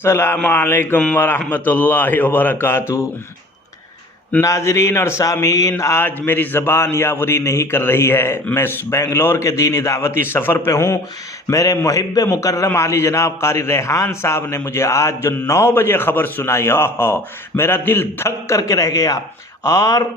السلام علیکم ورحمۃ اللہ وبرکاتہ۔ ناظرین اور سامعین، آج میری زبان یاوری نہیں کر رہی ہے۔ میں بنگلور کے دینی دعوتی سفر پہ ہوں۔ میرے محب مکرم علی جناب قاری ریحان صاحب نے مجھے آج جو 9 بجے خبر سنائی، میرا دل دھک کر کے رہ گیا اور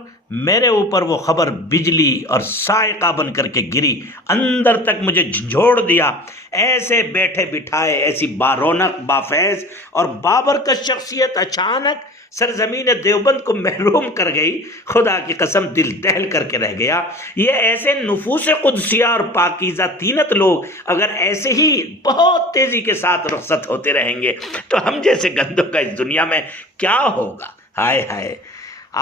میرے اوپر وہ خبر بجلی اور صاعقہ بن کر کے گری، اندر تک مجھے جھنجھوڑ دیا۔ ایسے بیٹھے بٹھائے ایسی بارونق، بافیض اور بابرکت شخصیت اچانک سرزمین دیوبند کو محروم کر گئی، خدا کی قسم دل دہل کر کے رہ گیا۔ یہ ایسے نفوس قدسیہ اور پاکیزہ طینت لوگ اگر ایسے ہی بہت تیزی کے ساتھ رخصت ہوتے رہیں گے تو ہم جیسے گندوں کا اس دنیا میں کیا ہوگا؟ ہائے ہائے۔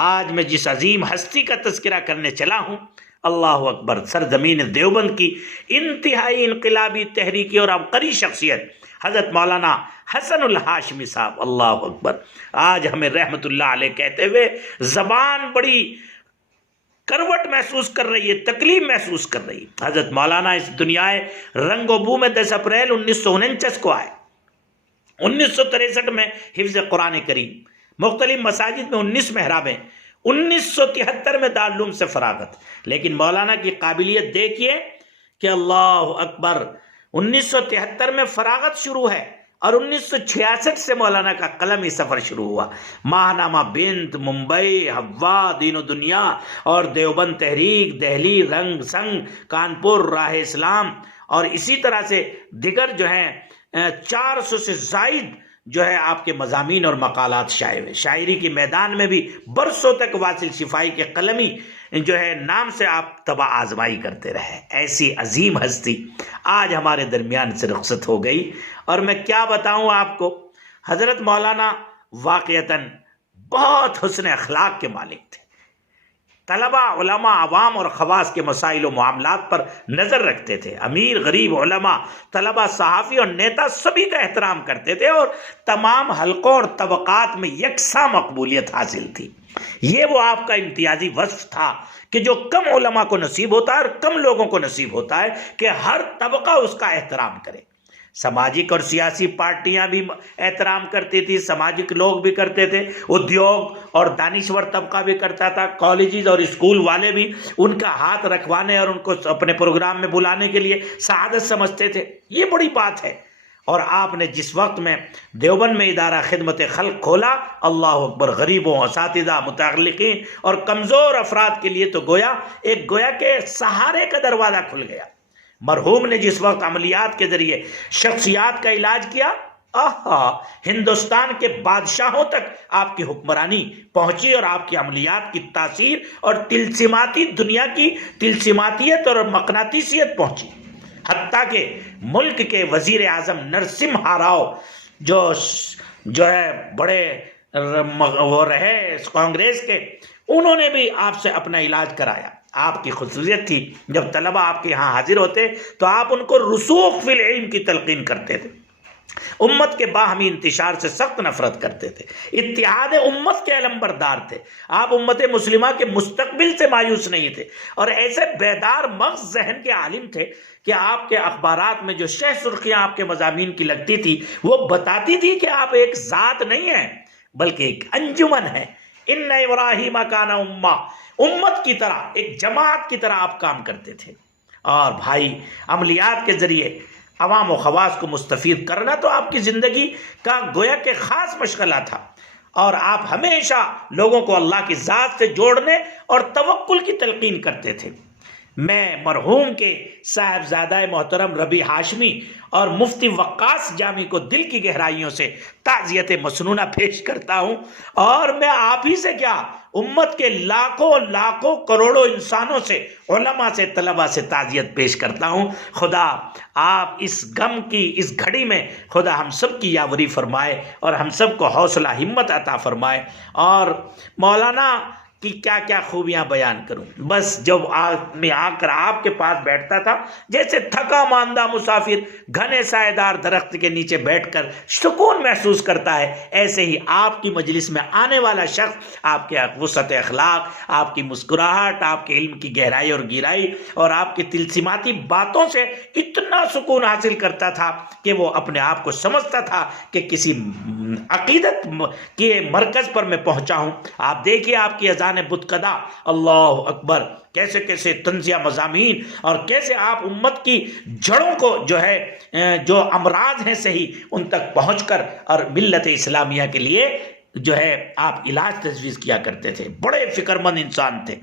آج میں جس عظیم ہستی کا تذکرہ کرنے چلا ہوں، اللہ اکبر، سرزمین دیوبند کی انتہائی انقلابی، تحریکی اور عبقری شخصیت حضرت مولانا حسن الحاشمی صاحب، اللہ اکبر، آج ہمیں رحمت اللہ علیہ کہتے ہوئے زبان بڑی کروٹ محسوس کر رہی ہے، تکلیف محسوس کر رہی ہے۔ حضرت مولانا اس دنیائے رنگ و بو میں 10 اپریل 1949 کو آئے۔ 1963 میں حفظ قرآن کریم، مختلف مساجد میں 19 محرابیں، 1973 میں دارالعلوم سے فراغت۔ لیکن مولانا کی قابلیت دیکھیے کہ اللہ اکبر، 1973 میں فراغت شروع ہے اور 1966 سے مولانا کا قلمی سفر شروع ہوا۔ ماہنامہ بنت، ممبئی، ہوا، دین و دنیا اور دیوبند تحریک، دہلی، رنگ سنگ، کانپور، راہ اسلام اور اسی طرح سے دیگر جو ہیں 400 سے زائد جو ہے آپ کے مضامین اور مقالات شائع ہوئے۔ شاعری کے میدان میں بھی برسوں تک واصل شفائی کے قلمی جو ہے نام سے آپ طبع آزمائی کرتے رہے۔ ایسی عظیم ہستی آج ہمارے درمیان سے رخصت ہو گئی، اور میں کیا بتاؤں آپ کو، حضرت مولانا واقعتاً بہت حسن اخلاق کے مالک تھے۔ طلباء، علماء، عوام اور خواص کے مسائل و معاملات پر نظر رکھتے تھے۔ امیر، غریب، علماء، طلباء، صحافی اور نیتا سبھی کا احترام کرتے تھے اور تمام حلقوں اور طبقات میں یکساں مقبولیت حاصل تھی۔ یہ وہ آپ کا امتیازی وصف تھا کہ جو کم علماء کو نصیب ہوتا ہے اور کم لوگوں کو نصیب ہوتا ہے کہ ہر طبقہ اس کا احترام کرے۔ سماجک اور سیاسی پارٹیاں بھی احترام کرتی تھی، سماجک لوگ بھی کرتے تھے، ادیوگ اور دانشور طبقہ بھی کرتا تھا، کالجز اور اسکول والے بھی ان کا ہاتھ رکھوانے اور ان کو اپنے پروگرام میں بلانے کے لیے سعادت سمجھتے تھے۔ یہ بڑی بات ہے۔ اور آپ نے جس وقت میں دیوبند میں ادارہ خدمت خلق کھولا، اللہ اکبر، غریبوں، اساتذہ، متعلقین اور کمزور افراد کے لیے تو گویا کہ سہارے کا دروازہ کھل گیا۔ مرحوم نے جس وقت عملیات کے ذریعے شخصیات کا علاج کیا، ہندوستان کے بادشاہوں تک آپ کی حکمرانی پہنچی اور آپ کی عملیات کی تاثیر اور تلسماتی دنیا کی تلسماتیت اور مقناطیسیت پہنچی۔ حتیٰ کہ ملک کے وزیر اعظم نرسمہا راؤ جو ہے بڑے وہ رہے کانگریس کے، انہوں نے بھی آپ سے اپنا علاج کرایا۔ آپ کی خصوصیت تھی جب طلبہ آپ کے یہاں حاضر ہوتے تو آپ ان کو رسوخ فی العلم کی تلقین کرتے تھے۔ امت کے باہمی انتشار سے سخت نفرت کرتے تھے، اتحاد امت کے علمبردار تھے۔ آپ امت مسلمہ کے مستقبل سے مایوس نہیں تھے اور ایسے بیدار مغز ذہن کے عالم تھے کہ آپ کے اخبارات میں جو شہ سرخیاں آپ کے مضامین کی لگتی تھی وہ بتاتی تھی کہ آپ ایک ذات نہیں ہیں بلکہ ایک انجمن ہے۔ ان ابراہیم کان امہ، امت کی طرح، ایک جماعت کی طرح آپ کام کرتے تھے۔ اور بھائی، عملیات کے ذریعے عوام و خواص کو مستفید کرنا تو آپ کی زندگی کا گویا کہ خاص مشغلہ تھا، اور آپ ہمیشہ لوگوں کو اللہ کی ذات سے جوڑنے اور توکل کی تلقین کرتے تھے۔ میں مرحوم کے صاحبزادہ محترم ربیع ہاشمی اور مفتی وقاص جامی کو دل کی گہرائیوں سے تعزیت مسنونہ پیش کرتا ہوں، اور میں آپ ہی سے کیا، امت کے لاکھوں کروڑوں انسانوں سے، علماء سے، طلباء سے تعزیت پیش کرتا ہوں۔ خدا آپ اس غم کی اس گھڑی میں خدا ہم سب کی یاوری فرمائے اور ہم سب کو حوصلہ ہمت عطا فرمائے۔ اور مولانا کہ کیا کیا خوبیاں بیان کروں. بس جب آدمی آ کر آپ کے پاس بیٹھتا تھا جیسے تھکا ماندہ مسافر گھنے سائے دار درخت کے نیچے بیٹھ کر سکون محسوس کرتا ہے، ایسے ہی آپ کی مجلس میں آنے والا شخص آپ کے وسعت اخلاق، آپ کی مسکراہٹ، آپ کے علم کی گہرائی اور گہرائی اور آپ کی تلسیماتی باتوں سے اتنا سکون حاصل کرتا تھا کہ وہ اپنے آپ کو سمجھتا تھا کہ کسی عقیدت کے مرکز پر میں پہنچا ہوں. آپ دیکھیے آپ کی اذان بتکدہ، اللہ اکبر، کیسے کیسے طنزیہ مضامین اور کیسے آپ امت کی جڑوں کو جو امراض ہیں صحیح ان تک پہنچ کر اور ملت اسلامیہ کے لیے آپ علاج تجویز کیا کرتے تھے. بڑے فکر مند انسان تھے.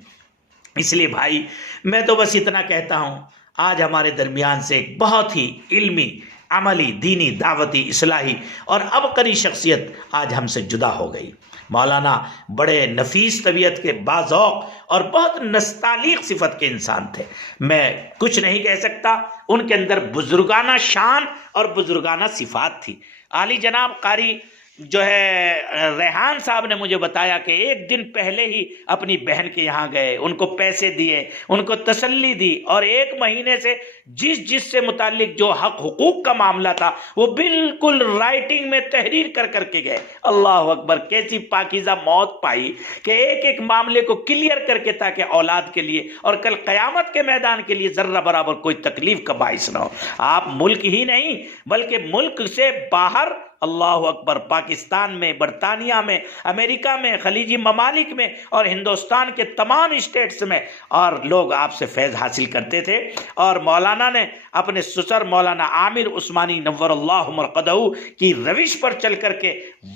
اس لیے بھائی میں تو بس اتنا کہتا ہوں، آج ہمارے درمیان سے ایک بہت ہی علمی، عملی، دینی، دعوتی، اصلاحی اور عبقری شخصیت آج ہم سے جدا ہو گئی. مولانا بڑے نفیس طبیعت کے، باذوق اور بہت نستعلیق صفت کے انسان تھے. میں کچھ نہیں کہہ سکتا، ان کے اندر بزرگانہ شان اور بزرگانہ صفات تھی. عالی جناب قاری ریحان صاحب نے مجھے بتایا کہ ایک دن پہلے ہی اپنی بہن کے یہاں گئے، ان کو پیسے دیے، ان کو تسلی دی، اور ایک مہینے سے جس سے متعلق جو حق حقوق کا معاملہ تھا وہ بالکل رائٹنگ میں تحریر کر کے گئے. اللہ اکبر، کیسی پاکیزہ موت پائی کہ ایک ایک معاملے کو کلیئر کر کے، تاکہ اولاد کے لیے اور کل قیامت کے میدان کے لیے ذرہ برابر کوئی تکلیف کا باعث نہ ہو. آپ ملک ہی نہیں بلکہ ملک سے باہر، اللہ اکبر، پاکستان میں، برطانیہ میں، امریکہ میں، خلیجی ممالک میں اور ہندوستان کے تمام اسٹیٹس میں اور لوگ آپ سے فیض حاصل کرتے تھے. اور مولانا نے اپنے سسر مولانا عامر عثمانی نور اللہ مرقدہ کی روش پر چل کر کے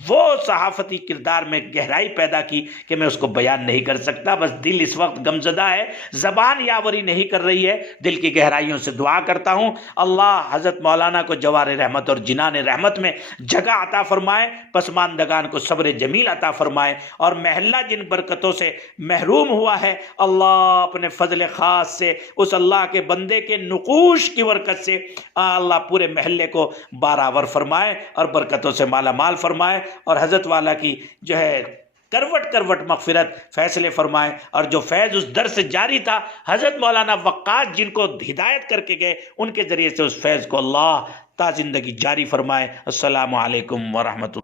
وہ صحافتی کردار میں گہرائی پیدا کی کہ میں اس کو بیان نہیں کر سکتا. بس دل اس وقت غمزدہ ہے، زبان یاوری نہیں کر رہی ہے. دل کی گہرائیوں سے دعا کرتا ہوں اللہ حضرت مولانا کو جوار رحمت اور جنان رحمت میں جگہ عطا فرمائے، پسماندگان کو صبر جمیل عطا فرمائے، اور محلہ جن برکتوں سے محروم ہوا ہے اللہ اپنے فضل خاص سے، اس اللہ کے بندے کے نقوش کی برکت سے اللہ پورے محلے کو بارآور فرمائے اور برکتوں سے مالا مال فرمائے، اور حضرت والا کی کروٹ مغفرت فیصلے فرمائے. اور جو فیض اس در سے جاری تھا حضرت مولانا وقاص جن کو ہدایت کر کے گئے، ان کے ذریعے سے اس فیض کو اللہ تا زندگی جاری فرمائے. السلام علیکم ورحمۃ اللہ.